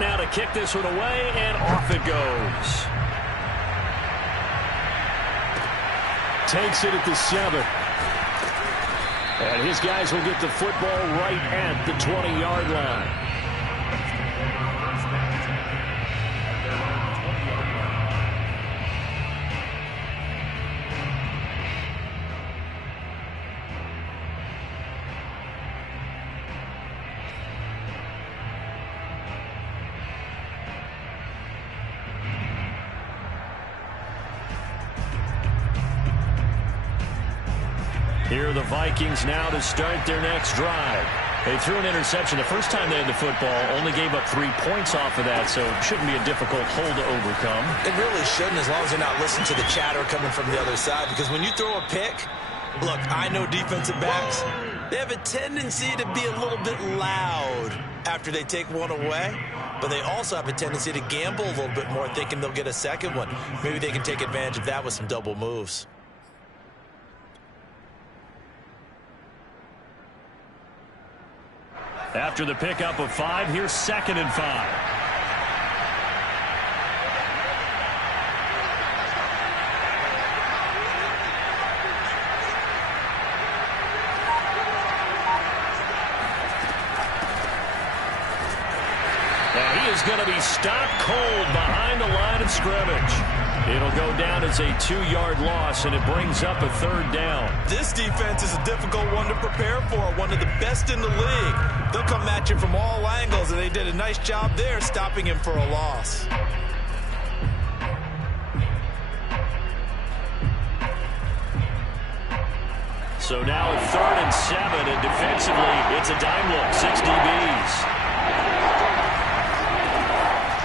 now to kick this one away, and off it goes. Takes it at the 7. And his guys will get the football right at the 20-yard line. Here are the Vikings now to start their next drive. They threw an interception the first time they had the football, only gave up 3 points off of that, so it shouldn't be a difficult hole to overcome. It really shouldn't, as long as you're not listening to the chatter coming from the other side, because when you throw a pick, look, I know defensive backs, they have a tendency to be a little bit loud after they take one away, but they also have a tendency to gamble a little bit more, thinking they'll get a second one. Maybe they can take advantage of that with some double moves. After the pickup of 5, here's 2nd and 5. Now he is going to be stopped cold behind the line of scrimmage. It'll go down as a 2-yard loss, and it brings up a 3rd down. This defense is a difficult one to prepare for, one of the best in the league. They'll come at you from all angles, and they did a nice job there stopping him for a loss. So now a 3rd and 7, and defensively, it's a dime look, 6 DBs.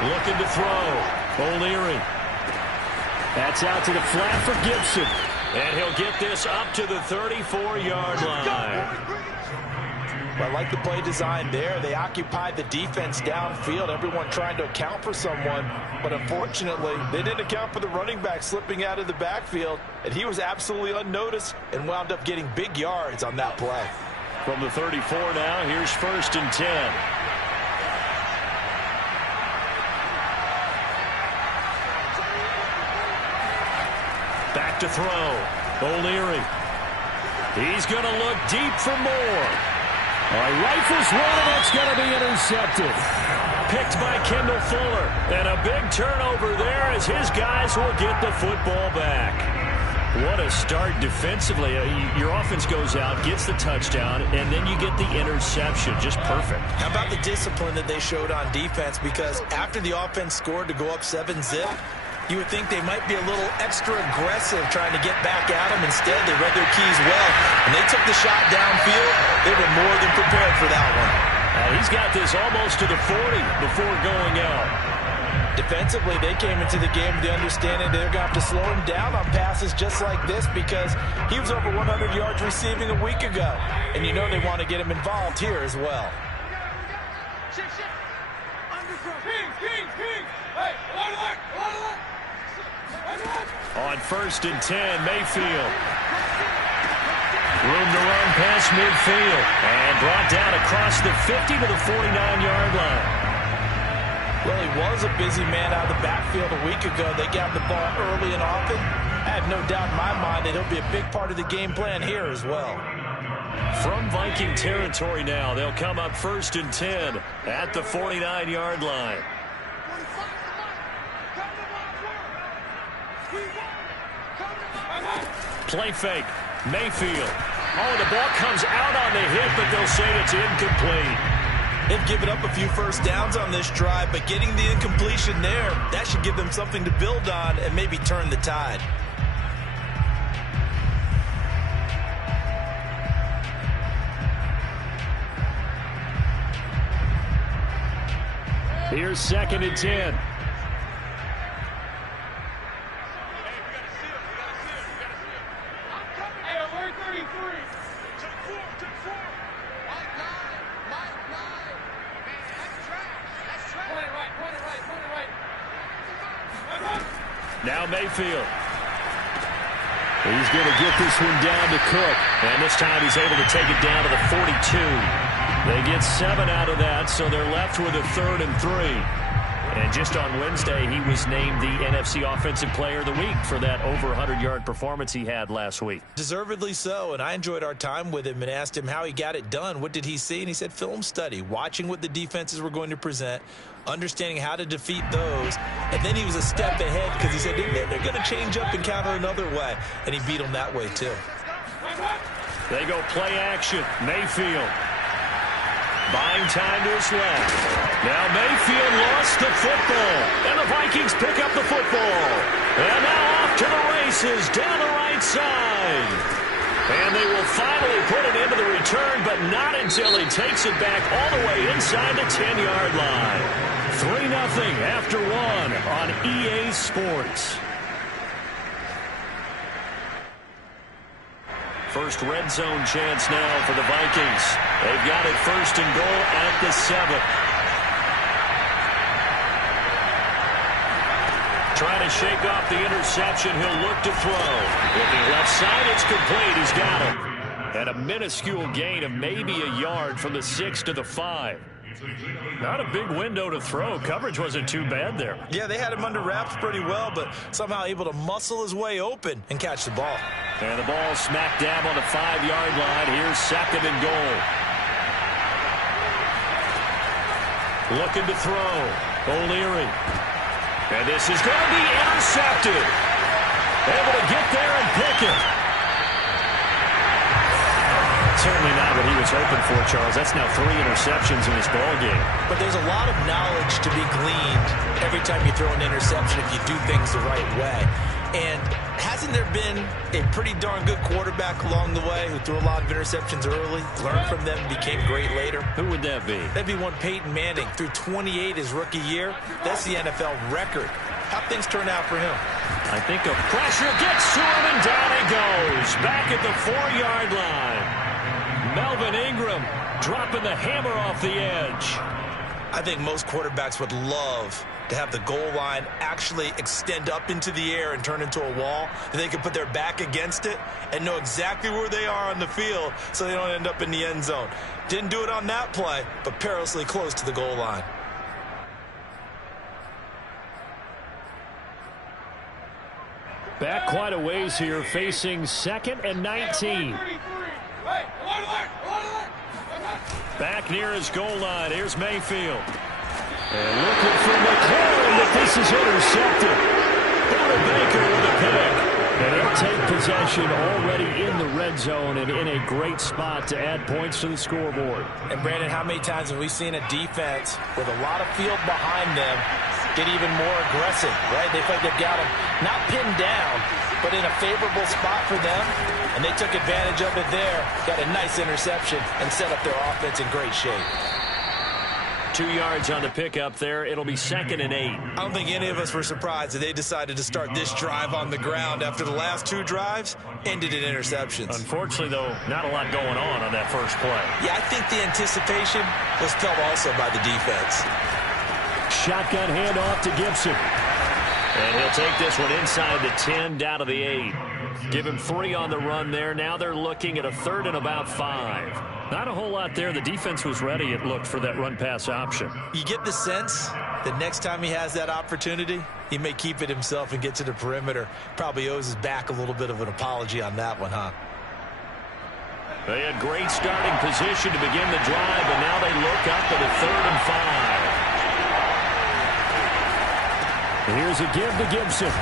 Looking to throw. O'Leary. That's out to the flat for Gibson. And he'll get this up to the 34-yard line. I like the play design there. They occupied the defense downfield, everyone trying to account for someone. But unfortunately, they didn't account for the running back slipping out of the backfield. And he was absolutely unnoticed and wound up getting big yards on that play. From the 34 now, here's 1st and 10. Back to throw. O'Leary. He's going to look deep for more. Rifles one, and it's going to be intercepted. Picked by Kendall Fuller. And a big turnover there as his guys will get the football back. What a start defensively. Your offense goes out, gets the touchdown, and then you get the interception. Just perfect. How about the discipline that they showed on defense? Because after the offense scored to go up 7-zip, you would think they might be a little extra aggressive trying to get back at them. Instead, they read their keys well. When they took the shot downfield, they were more than prepared for that one. He's got this almost to the 40 before going out. Defensively, they came into the game with the understanding they're going to have to slow him down on passes just like this because he was over 100 yards receiving a week ago. And you know they want to get him involved here as well. On 1st and 10, Mayfield. Room to run past midfield. And brought down across the 50 to the 49-yard line. Well, he was a busy man out of the backfield a week ago. They got the ball early and often. I have no doubt in my mind that he'll be a big part of the game plan here as well. From Viking territory now, they'll come up 1st and 10 at the 49-yard line. Play fake. Mayfield. Oh, the ball comes out on the hit, but they'll say it's incomplete. They've given up a few first downs on this drive, but getting the incompletion there, that should give them something to build on and maybe turn the tide. Here's 2nd and 10. Now Mayfield. He's going to get this one down to Cook. And this time he's able to take it down to the 42. They get 7 out of that, so they're left with a 3rd and 3. And just on Wednesday, he was named the NFC Offensive Player of the Week for that over 100-yard performance he had last week. Deservedly so, and I enjoyed our time with him and asked him how he got it done. What did he see? And he said film study, watching what the defenses were going to present, understanding how to defeat those, and then he was a step ahead because he said they're going to change up and counter another way, and he beat them that way too. They go play action. Mayfield. Buying time to his left. Now Mayfield lost the football. And the Vikings pick up the football. And now off to the races down the right side. And they will finally put it into the return, but not until he takes it back all the way inside the 10-yard line. 3-0 after 1 on EA Sports. First red zone chance now for the Vikings. They've got it 1st and goal at the 7. Trying to shake off the interception. He'll look to throw. Looking left side, it's complete. He's got it. And a minuscule gain of maybe a yard from the 6 to the 5. Not a big window to throw. Coverage wasn't too bad there. Yeah, they had him under wraps pretty well, but somehow able to muscle his way open and catch the ball. And the ball smack dab on the 5-yard line. Here's 2nd and goal. Looking to throw. O'Leary. And this is going to be intercepted. Able to get there and pick it. Certainly not what he was hoping for, Charles. That's now 3 interceptions in this ball game. But there's a lot of knowledge to be gleaned every time you throw an interception if you do things the right way. And hasn't there been a pretty darn good quarterback along the way who threw a lot of interceptions early, learned from them, became great later? Who would that be? That'd be one Peyton Manning. Threw 28 his rookie year. That's the NFL record. How'd things turn out for him? I think a pressure gets to him, and down he goes. Back at the 4-yard line. Melvin Ingram dropping the hammer off the edge. I think most quarterbacks would love to have the goal line actually extend up into the air and turn into a wall, and they can put their back against it and know exactly where they are on the field so they don't end up in the end zone. Didn't do it on that play, but perilously close to the goal line. Back quite a ways here, facing 2nd and 19. Back near his goal line. Here's Mayfield. And looking for McLaurin, but this is intercepted. Buda Baker with a pick. And he'll take possession already in the red zone and in a great spot to add points to the scoreboard. And Brandon, how many times have we seen a defense with a lot of field behind them get even more aggressive, right? They feel like they've got them not pinned down, but in a favorable spot for them, and they took advantage of it there, got a nice interception, and set up their offense in great shape. 2 yards on the pickup there. It'll be 2nd and 8. I don't think any of us were surprised that they decided to start this drive on the ground after the last 2 drives ended in interceptions. Unfortunately, though, not a lot going on that first play. Yeah, I think the anticipation was felt also by the defense. Shotgun handoff to Gibson. And he'll take this one inside the 10, down to the 8. Give him 3 on the run there. Now they're looking at a 3rd and about 5. Not a whole lot there. The defense was ready, it looked, for that run-pass option. You get the sense that next time he has that opportunity, he may keep it himself and get to the perimeter. Probably owes his back a little bit of an apology on that one, huh? They had great starting position to begin the drive, and now they look up at a 3rd and 5. Here's a give to Gibson.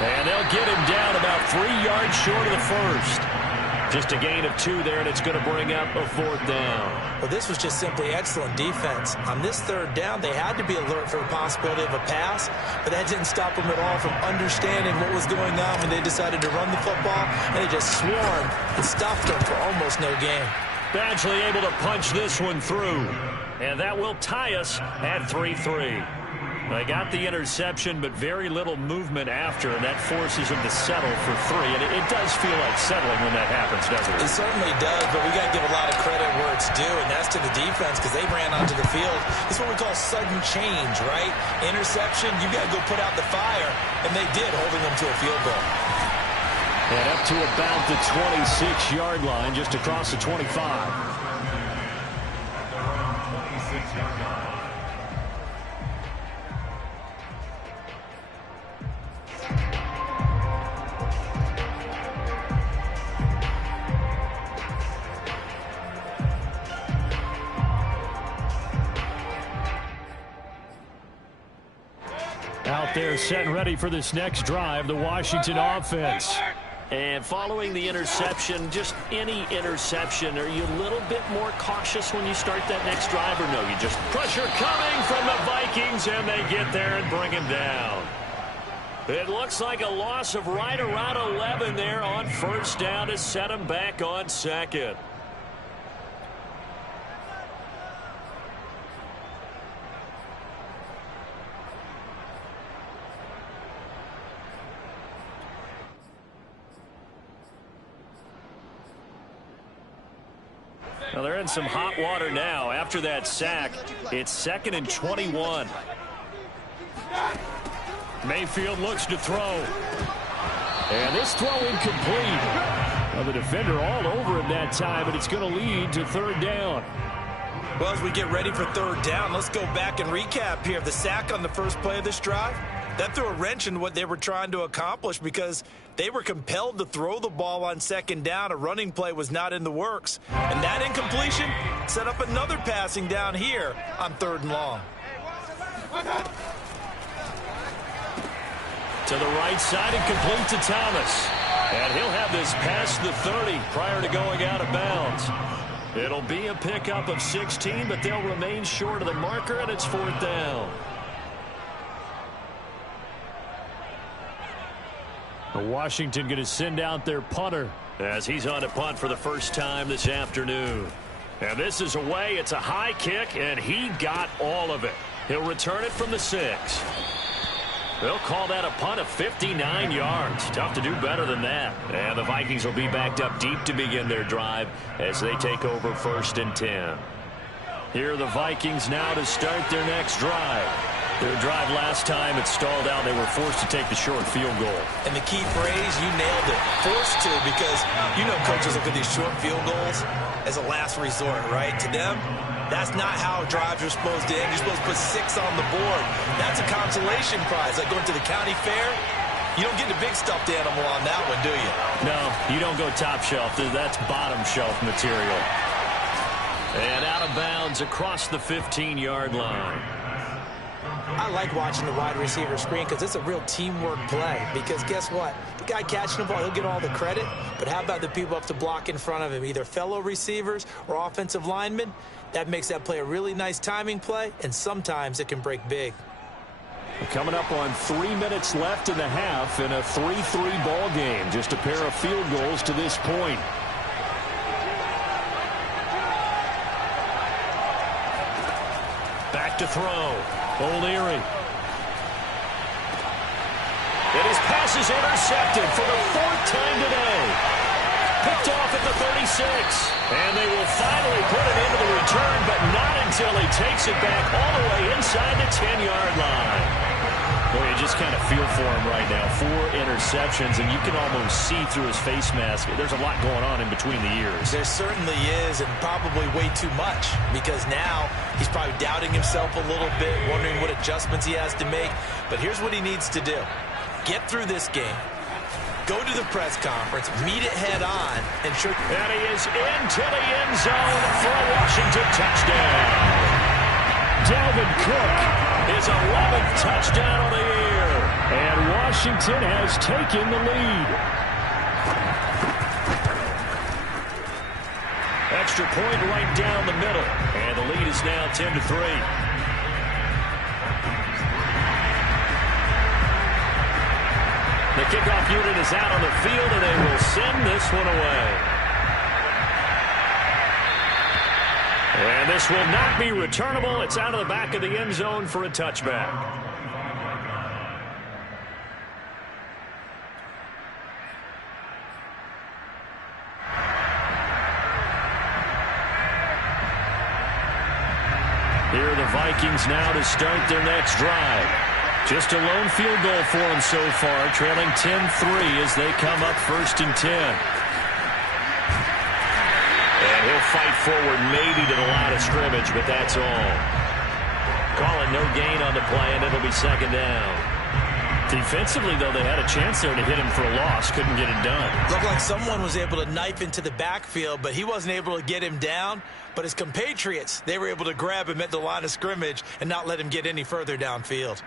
And they'll get him down about 3 yards short of the first. Just a gain of 2 there, and it's going to bring up a 4th down. Well, this was just simply excellent defense. On this 3rd down, they had to be alert for the possibility of a pass, but that didn't stop them at all from understanding what was going on when they decided to run the football, and they just swarmed and stopped them for almost no gain. Badgley able to punch this one through, and that will tie us at 3-3. They got the interception, but very little movement after, and that forces them to settle for 3. And it does feel like settling when that happens, doesn't it? It certainly does, but we got to give a lot of credit where it's due, and that's to the defense because they ran onto the field. This is what we call sudden change, right? Interception, you got to go put out the fire, and they did, holding them to a field goal. And up to about the 26-yard line, just across the 25. Out there set and ready for this next drive, the Washington offense. And following the interception, just any interception, are you a little bit more cautious when you start that next drive, or no? You just pressure coming from the Vikings, and they get there and bring him down. It looks like a loss of right around 11 there on first down to set him back on second. Well, they're in some hot water now. After that sack, it's 2nd and 21. Mayfield looks to throw. And this throw incomplete. Well, the defender all over him that time, but it's going to lead to 3rd down. Well, as we get ready for 3rd down, let's go back and recap here. The sack on the first play of this drive, that threw a wrench in what they were trying to accomplish because they were compelled to throw the ball on 2nd down. A running play was not in the works. And that incompletion set up another passing down here on 3rd and long. To the right side and complete to Thomas. And he'll have this past the 30 prior to going out of bounds. It'll be a pickup of 16, but they'll remain short of the marker, and it's 4th down. Washington going to send out their punter as he's on to punt for the first time this afternoon. And this is away. It's a high kick, and he got all of it. He'll return it from the 6. They'll call that a punt of 59 yards. Tough to do better than that. And the Vikings will be backed up deep to begin their drive as they take over 1st and 10. Here are the Vikings now to start their next drive. Their drive last time, it stalled out. They were forced to take the short field goal. And the key phrase, you nailed it. Forced to, because you know coaches look at these short field goals as a last resort, right? To them, that's not how drives are supposed to end. You're supposed to put 6 on the board. That's a consolation prize. Like going to the county fair, you don't get the big stuffed animal on that one, do you? No, you don't go top shelf. That's bottom shelf material. And out of bounds across the 15-yard line. I like watching the wide receiver screen because it's a real teamwork play. Because guess what? The guy catching the ball, he'll get all the credit. But how about the people up to block in front of him, either fellow receivers or offensive linemen? That makes that play a really nice timing play, and sometimes it can break big. Coming up on 3 minutes left in the half in a 3-3 ball game. Just a pair of field goals to this point. Back to throw. O'Leary. And his pass is intercepted for the 4th time today. Picked off at the 36. And they will finally put it into the return, but not until he takes it back all the way inside the 10-yard line. Boy, you just kind of feel for him right now. 4 interceptions, and you can almost see through his face mask. There's a lot going on in between the ears. There certainly is, and probably way too much, because now he's probably doubting himself a little bit, wondering what adjustments he has to make. But here's what he needs to do. Get through this game. Go to the press conference, meet it head on, and sure. And he is into the end zone for a Washington touchdown. Dalvin Cook, his 11th touchdown of the year. And Washington has taken the lead. Extra point right down the middle. And the lead is now 10-3. The kickoff unit is out on the field, and they will send this one away. And this will not be returnable. It's out of the back of the end zone for a touchback. Here are the Vikings now to start their next drive. Just a lone field goal for them so far, trailing 10-3 as they come up 1st and 10. And he'll fight forward maybe to the line of scrimmage, but that's all. Call it no gain on the play, and it'll be second down. Defensively, though, they had a chance there to hit him for a loss. Couldn't get it done. Looked like someone was able to knife into the backfield, but he wasn't able to get him down. But his compatriots, they were able to grab him at the line of scrimmage and not let him get any further downfield.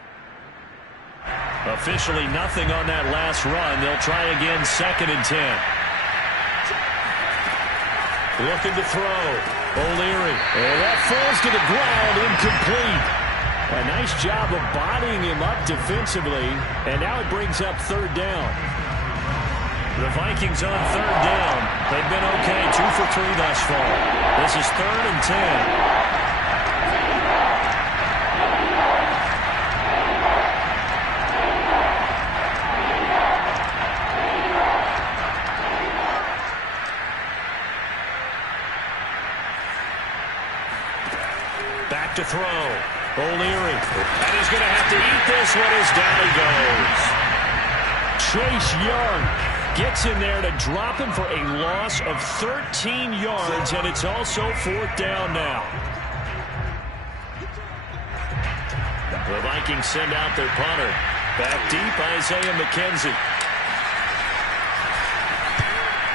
Officially nothing on that last run. They'll try again, 2nd and 10. Looking to throw. O'Leary. And that falls to the ground, incomplete. A nice job of bodying him up defensively, and now it brings up 3rd down. The Vikings on 3rd down. They've been okay, 2 for 3 thus far. This is 3rd and 10. Back to throw. O'Leary. And he's going to have to eat this one as down he goes. Chase Young gets in there to drop him for a loss of 13 yards, and it's also 4th down now. The Vikings send out their punter. Back deep, Isaiah McKenzie.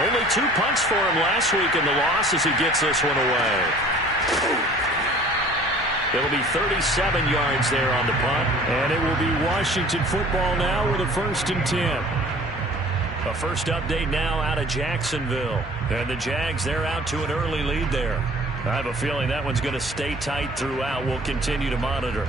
Only 2 punts for him last week in the loss as he gets this one away. It'll be 37 yards there on the punt. And it will be Washington football now with a 1st and 10. A first update now out of Jacksonville. And the Jags, they're out to an early lead there. I have a feeling that one's going to stay tight throughout. We'll continue to monitor.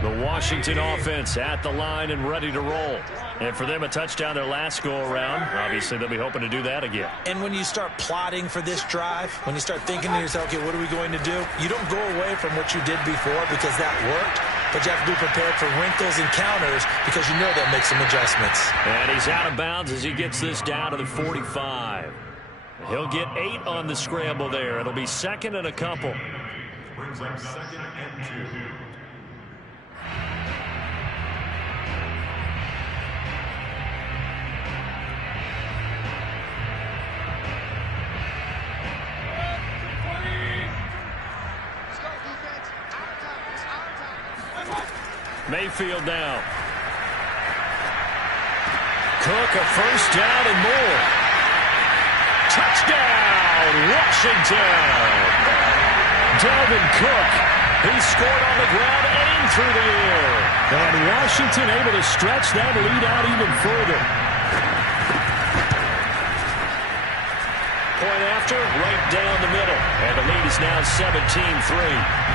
The Washington offense at the line and ready to roll. And for them, a touchdown their last go-around. Obviously, they'll be hoping to do that again. And when you start plotting for this drive, when you start thinking to yourself, okay, what are we going to do? You don't go away from what you did before because that worked, but you have to be prepared for wrinkles and counters because you know they'll make some adjustments. And he's out of bounds as he gets this down to the 45. He'll get 8 on the scramble there. It'll be 2nd and a couple. Brings up 2nd and 2. Mayfield now. Cook, a 1st down and more. Touchdown, Washington. Dalvin Cook. He scored on the ground and through the air. And Washington able to stretch that lead out even further. Point after, right down the middle. And the lead is now 17-3.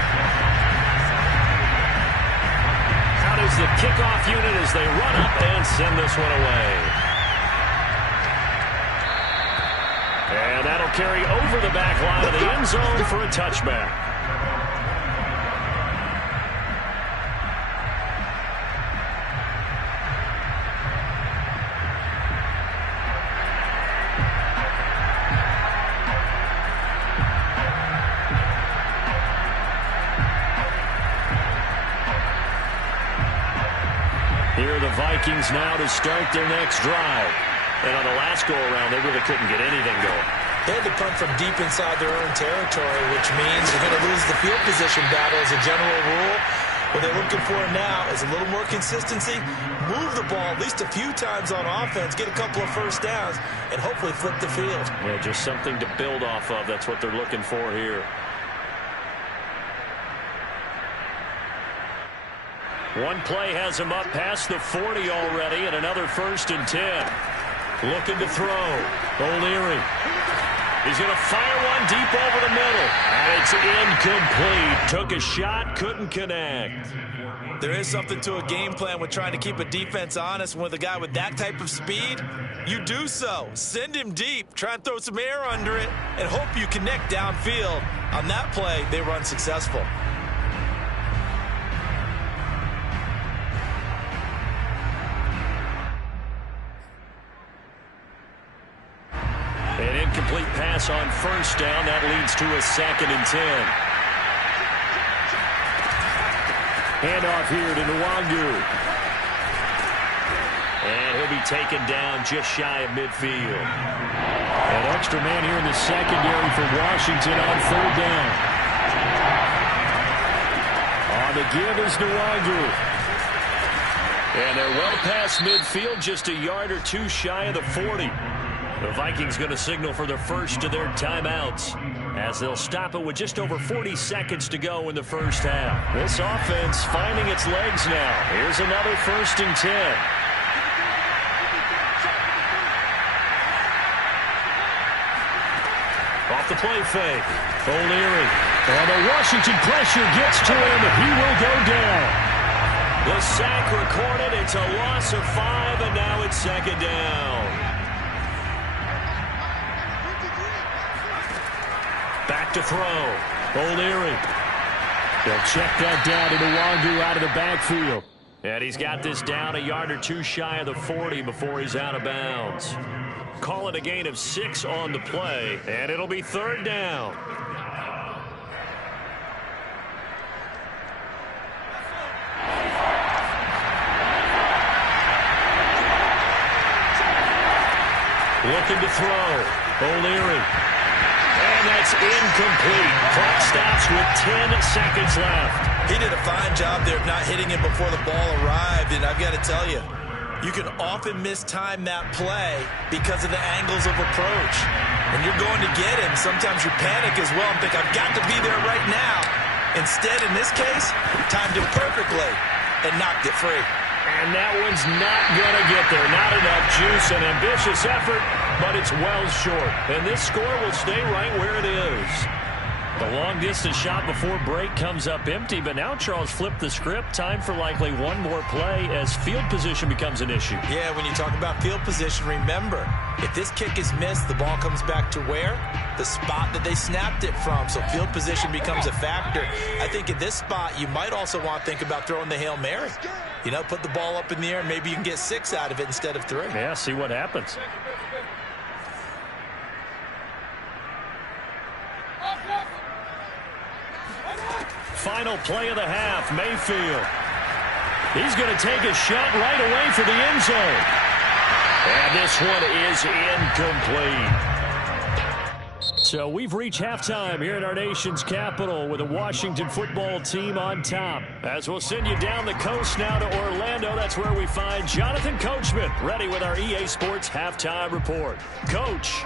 Is the kickoff unit as they run up and send this one away. And that'll carry over the back line of the end zone for a touchback. Here are the Vikings now to start their next drive. And on the last go-around, they really couldn't get anything going. They had to punt from deep inside their own territory, which means they're going to lose the field position battle as a general rule. What they're looking for now is a little more consistency, move the ball at least a few times on offense, get a couple of 1st downs, and hopefully flip the field. Yeah, just something to build off of. That's what they're looking for here. One play has him up past the 40 already, and another 1st and 10. Looking to throw. O'Leary. He's going to fire one deep over the middle. And it's incomplete. Took a shot, couldn't connect. There is something to a game plan with trying to keep a defense honest. With a guy with that type of speed, you do so. Send him deep. Try and throw some air under it and hope you connect downfield. On that play, they run successful. An incomplete pass on 1st down. That leads to a 2nd and 10. Handoff here to Nwangu. And he'll be taken down just shy of midfield. An extra man here in the secondary for Washington on third down. On the give is Nwangu. And they're well past midfield, just a yard or two shy of the 40. The Vikings going to signal for their first of their timeouts as they'll stop it with just over 40 seconds to go in the first half. This offense finding its legs now. Here's another 1st and 10. Off the play fake. O'Leary. And the Washington pressure gets to him. He will go down. The sack recorded. It's a loss of 5, and now it's 2nd down. Back to throw. O'Leary. They'll check that down to Nwangu out of the backfield. And he's got this down a yard or two shy of the 40 before he's out of bounds. Call it a gain of 6 on the play, and it'll be 3rd down. Looking to throw. O'Leary. And that's incomplete. Clock stops with 10 seconds left. He did a fine job there of not hitting him before the ball arrived, and I've got to tell you, you can often mistime that play because of the angles of approach. When you're going to get him, sometimes you panic as well and think, I've got to be there right now. Instead, in this case, timed it perfectly and knocked it free. And that one's not going to get there. Not enough juice. An ambitious effort, but it's well short. And this score will stay right where it is. The long-distance shot before break comes up empty, but now Charles flipped the script. Time for likely one more play as field position becomes an issue. Yeah, when you talk about field position, remember, if this kick is missed, the ball comes back to where? The spot that they snapped it from. So field position becomes a factor. I think at this spot, you might also want to think about throwing the Hail Mary. You know, put the ball up in the air, and maybe you can get 6 out of it instead of 3. Yeah, see what happens. Final play of the half, Mayfield. He's going to take a shot right away for the end zone. And this one is incomplete. So we've reached halftime here in our nation's capital with the Washington football team on top. As we'll send you down the coast now to Orlando, that's where we find Jonathan Coachman ready with our EA Sports halftime report. Coach.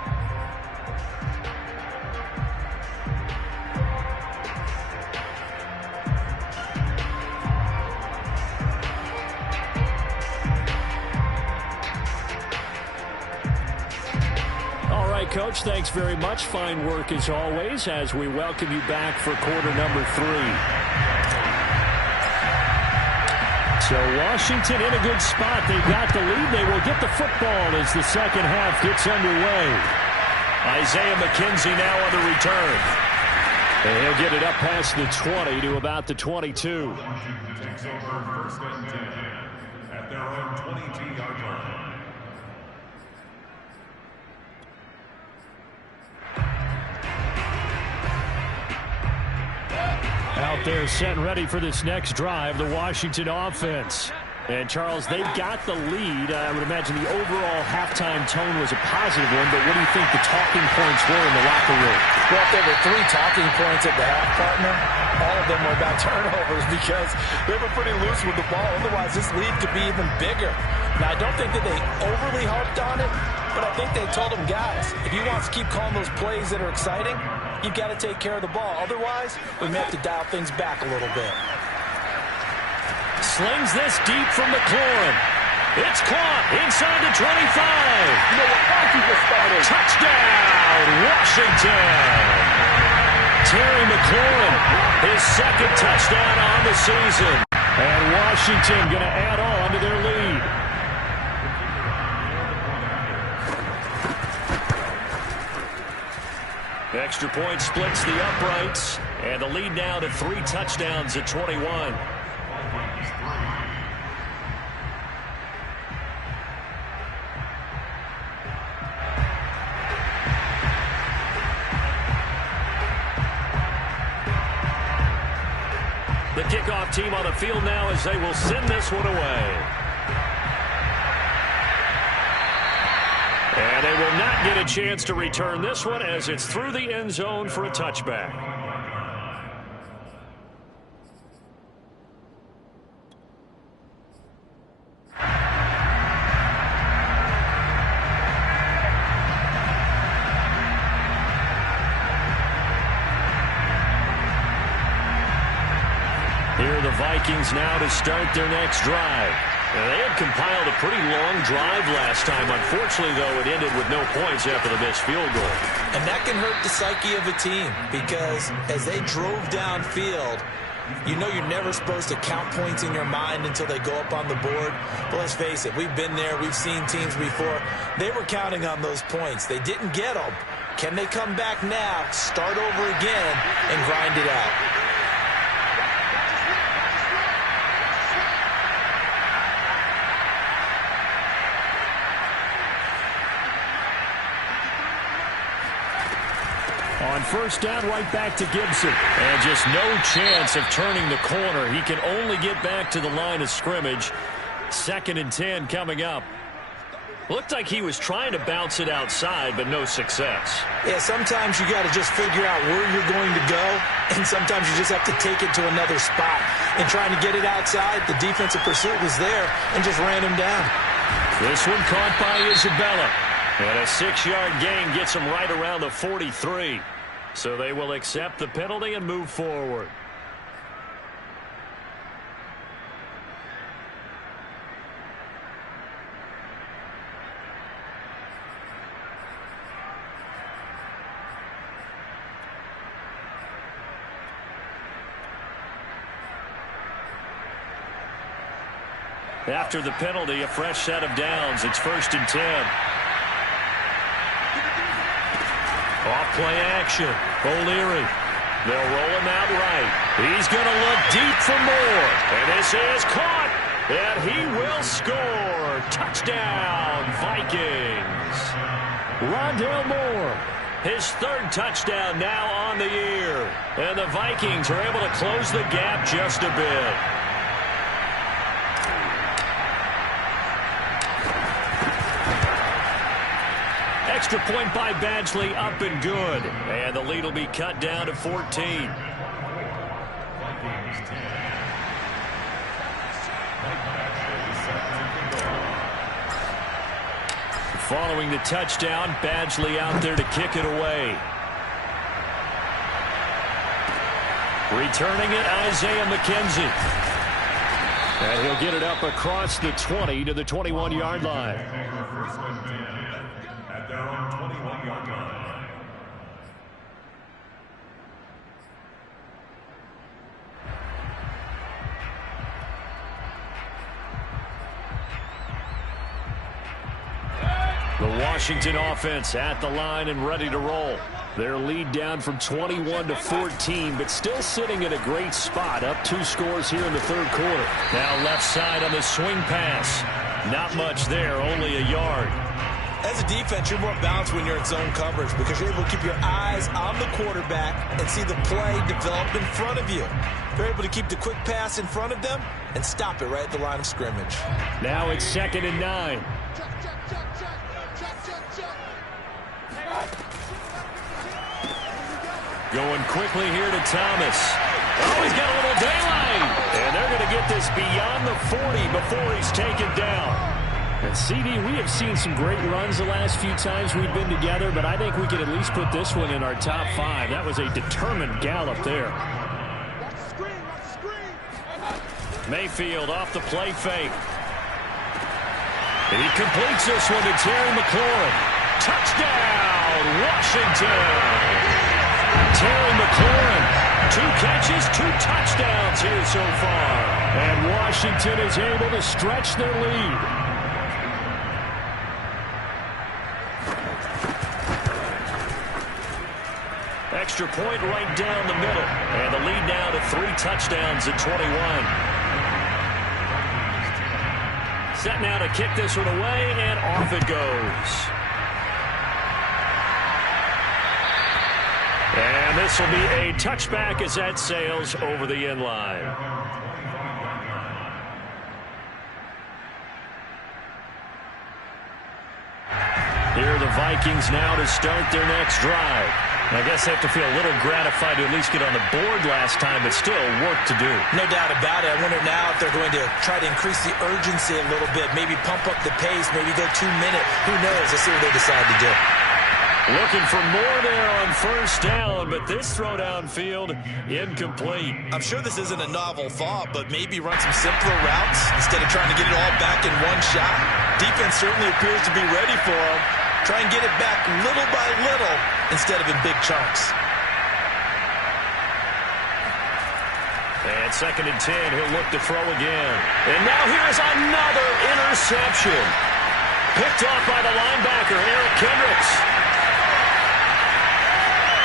Coach, thanks very much. Fine work as always as we welcome you back for quarter number 3. So Washington in a good spot. They've got the lead. They will get the football as the second half gets underway. Isaiah McKenzie now on the return. And he'll get it up past the 20 to about the 22. Washington takes over 1st and 10 at their own 22-yard line. Out there set and ready for this next drive, the Washington offense. And, Charles, they've got the lead. I would imagine the overall halftime tone was a positive one, but what do you think the talking points were in the locker room? Well, if there were 3 talking points at the half, partner, all of them were about turnovers because they were pretty loose with the ball. Otherwise, this lead could be even bigger. Now, I don't think that they overly harped on it, but I think they told them, guys, if you want to keep calling those plays that are exciting, you've got to take care of the ball. Otherwise, we may have to dial things back a little bit. Slings this deep from McLaurin. It's caught inside the 25. You know what? Touchdown, Washington. Terry McLaurin, his second touchdown on the season. And Washington going to add on to their lead. Extra point splits the uprights, and the lead now to 3 touchdowns at 21. The kickoff team on the field now as they will send this one away. they will not get a chance to return this one as it's through the end zone for a touchback. Here are the Vikings now to start their next drive. Now, they had compiled a pretty long drive last time. Unfortunately, though, it ended with no points after the missed field goal. And that can hurt the psyche of a team because as they drove downfield, you know you're never supposed to count points in your mind until they go up on the board. But let's face it, we've been there. We've seen teams before. They were counting on those points. They didn't get them. Can they come back now, start over again, and grind it out? On first down, right back to Gibson. And just no chance of turning the corner. He can only get back to the line of scrimmage. 2nd and 10 coming up. Looked like he was trying to bounce it outside, but no success. Yeah, sometimes you got to just figure out where you're going to go, and sometimes you just have to take it to another spot. And trying to get it outside, the defensive pursuit was there and just ran him down. This one caught by Isabella. And a 6-yard gain gets him right around the 43. So they will accept the penalty and move forward. After the penalty, a fresh set of downs. It's 1st and 10. Off-play action. O'Leary. They'll roll him out right. He's going to look deep for more. And this is caught. And he will score. Touchdown, Vikings. Rondale Moore. His 3rd touchdown now on the year. And the Vikings are able to close the gap just a bit. Extra point by Badgley, up and good. And the lead will be cut down to 14. Following the touchdown, Badgley out there to kick it away. Returning it, Isaiah McKenzie. And he'll get it up across the 20 to the 21-yard line. The Washington offense at the line and ready to roll. Their lead down from 21 to 14, but still sitting in a great spot. Up 2 scores here in the 3rd quarter. Now left side on the swing pass. Not much there, only a yard. As a defense, you're more balanced when you're in zone coverage because you're able to keep your eyes on the quarterback and see the play develop in front of you. You're able to keep the quick pass in front of them and stop it right at the line of scrimmage. Now it's 2nd and 9. Going quickly here to Thomas. Oh, he's got a little daylight. And they're going to get this beyond the 40 before he's taken down. And CD, we have seen some great runs the last few times we've been together, but I think we could at least put this one in our top 5. That was a determined gallop there. Mayfield off the play fake. And he completes this one to Terry McLaurin. Touchdown, Washington. Terry McLaurin, 2 catches, 2 touchdowns here so far. And Washington is able to stretch their lead. Extra point right down the middle. And the lead now to 3 touchdowns at 21. Set now to kick this one away, and off it goes. And this will be a touchback as that sails over the end line. Here are the Vikings now to start their next drive. I guess they have to feel a little gratified to at least get on the board last time, but still work to do. No doubt about it. I wonder now if they're going to try to increase the urgency a little bit, maybe pump up the pace, maybe go 2 minutes. Who knows? Let's see what they decide to do. Looking for more there on first down, but this throw downfield incomplete. I'm sure this isn't a novel thought, but maybe run some simpler routes instead of trying to get it all back in one shot. Defense certainly appears to be ready for him. Try and get it back little by little instead of in big chunks. And 2nd and 10, he'll look to throw again. And now here's another interception. Picked off by the linebacker, Eric Kendricks.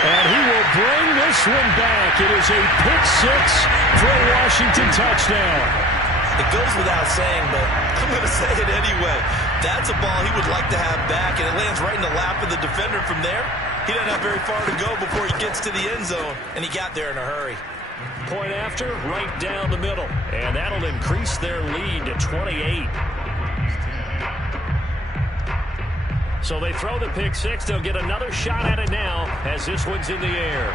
And he will bring this one back. It is a pick six for a Washington touchdown. It goes without saying, but I'm going to say it anyway. That's a ball he would like to have back, and it lands right in the lap of the defender from there. He doesn't have very far to go before he gets to the end zone, and he got there in a hurry. Point after, right down the middle. And that'll increase their lead to 28. So they throw the pick six. They'll get another shot at it now as this one's in the air.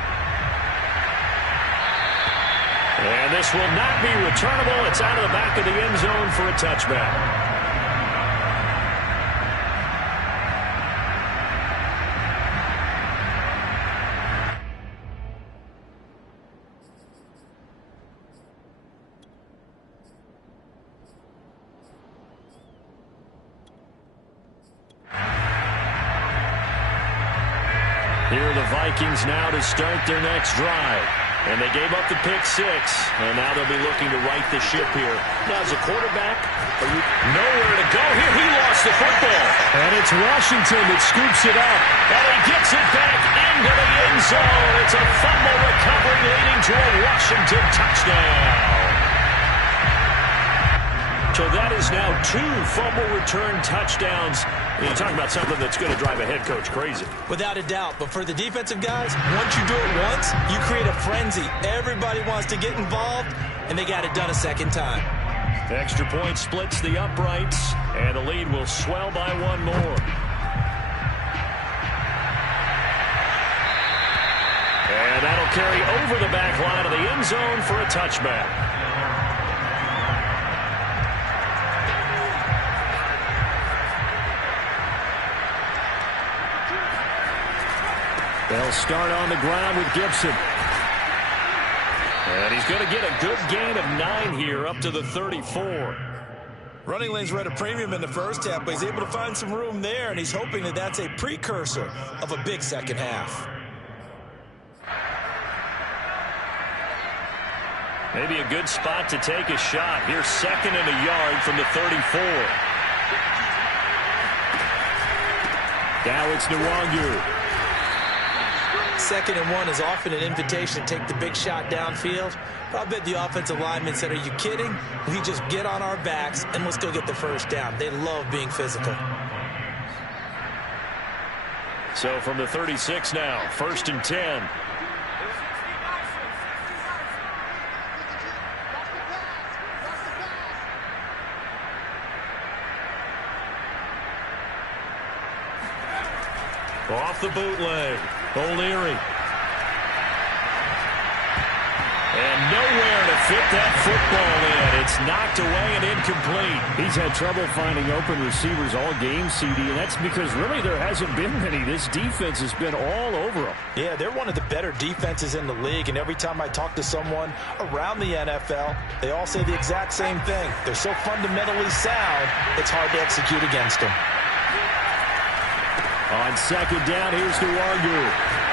And this will not be returnable. It's out of the back of the end zone for a touchback. Here are the Vikings now to start their next drive. And they gave up the pick six, and now they'll be looking to right the ship here. Now, as a quarterback, nowhere to go here. He lost the football. And it's Washington that scoops it up. And he gets it back into the end zone. It's a fumble recovery leading to a Washington touchdown. So that is now 2 fumble return touchdowns. And you talk about something that's going to drive a head coach crazy. Without a doubt. But for the defensive guys, once you do it once, you create a frenzy. Everybody wants to get involved, and they got it done a second time. The extra point splits the uprights, and the lead will swell by 1 more. And that'll carry over the back line of the end zone for a touchback. They'll start on the ground with Gibson. And he's going to get a good gain of 9 here up to the 34. Running lanes were at a premium in the first half, but he's able to find some room there, and he's hoping that that's a precursor of a big second half. Maybe a good spot to take a shot. Here's 2nd and a yard from the 34. Now it's Nwangu. 2nd and 1 is often an invitation to take the big shot downfield. But I bet the offensive linemen said, are you kidding? We just get on our backs and let's go get the first down. They love being physical. So from the 36 now, 1st and 10. Off the bootleg. O'Leary. And nowhere to fit that football in. It's knocked away and incomplete. He's had trouble finding open receivers all game, CD, and that's because really there hasn't been many. This defense has been all over them. Yeah, they're one of the better defenses in the league, and every time I talk to someone around the NFL, they all say the exact same thing. They're so fundamentally sound, it's hard to execute against them. On 2nd down, here's Nwangu.